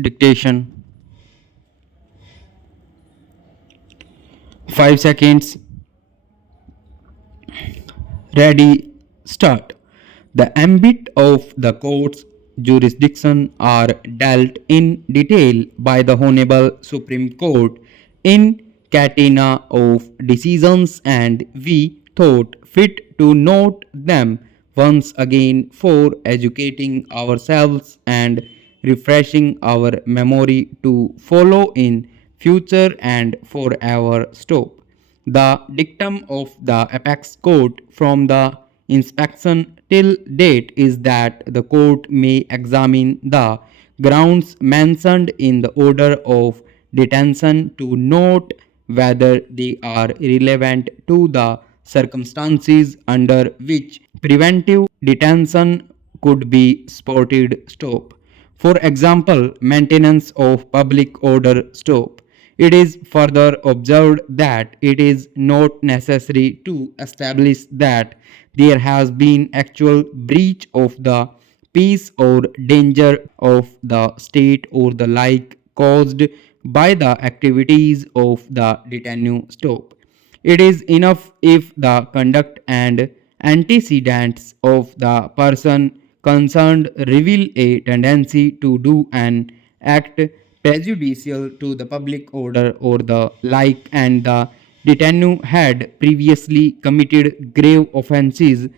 dictation. 5 seconds. Ready, start. The ambit of the court's jurisdiction are dealt in detail by the Honorable Supreme Court in catena of decisions, and we thought fit to note them once again for educating ourselves and refreshing our memory to follow in future and forever stop. The dictum of the apex court from the inspection till date is that the court may examine the grounds mentioned in the order of detention to note whether they are relevant to the circumstances under which preventive detention could be spotted stop. For example, maintenance of public order stop. It is further observed that it is not necessary to establish that there has been actual breach of the peace or danger of the state or the like caused by the activities of the detainee stop. It is enough if the conduct and antecedents of the person concerned reveal a tendency to do an act prejudicial to the public order or the like, and the detainee had previously committed grave offences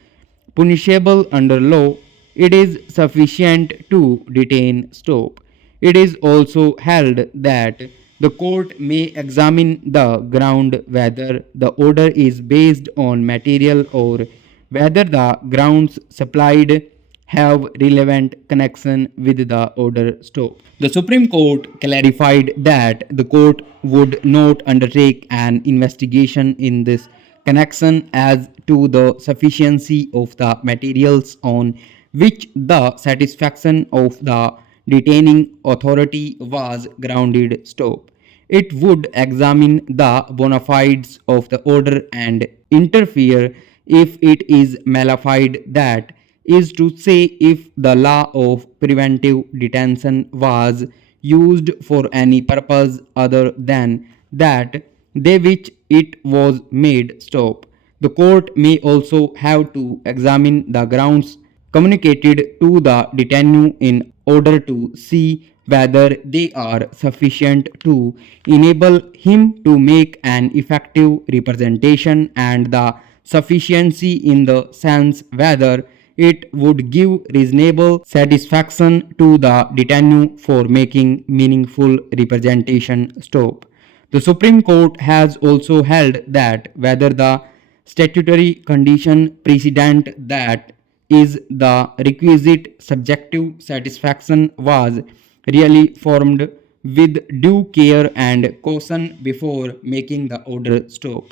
punishable under law, it is sufficient to detain stop. It is also held that the court may examine the ground whether the order is based on material or whether the grounds supplied have relevant connection with the order stop. The Supreme Court clarified that the court would not undertake an investigation in this connection as to the sufficiency of the materials on which the satisfaction of the detaining authority was grounded stop. It would examine the bona fides of the order and interfere if it is malified, that is to say, if the law of preventive detention was used for any purpose other than that they which it was made stop. The court may also have to examine the grounds communicated to the detainee in order to see whether they are sufficient to enable him to make an effective representation, and the sufficiency in the sense whether it would give reasonable satisfaction to the detainee for making meaningful representation stop. The Supreme Court has also held that whether the statutory condition precedent, that is the requisite subjective satisfaction, was really formed with due care and caution before making the order stop.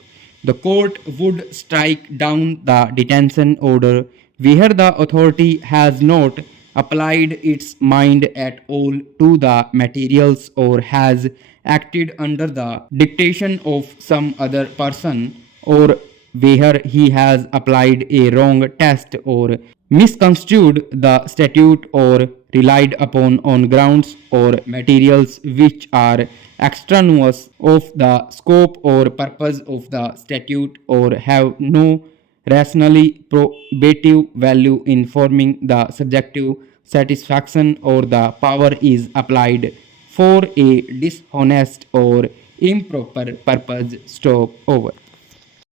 The court would strike down the detention order where the authority has not applied its mind at all to the materials or has acted under the dictation of some other person, or where he has applied a wrong test or misconstrued the statute or relied upon on grounds or materials which are extraneous of the scope or purpose of the statute or have no rationally probative value in forming the subjective satisfaction, or the power is applied for a dishonest or improper purpose. Stop over.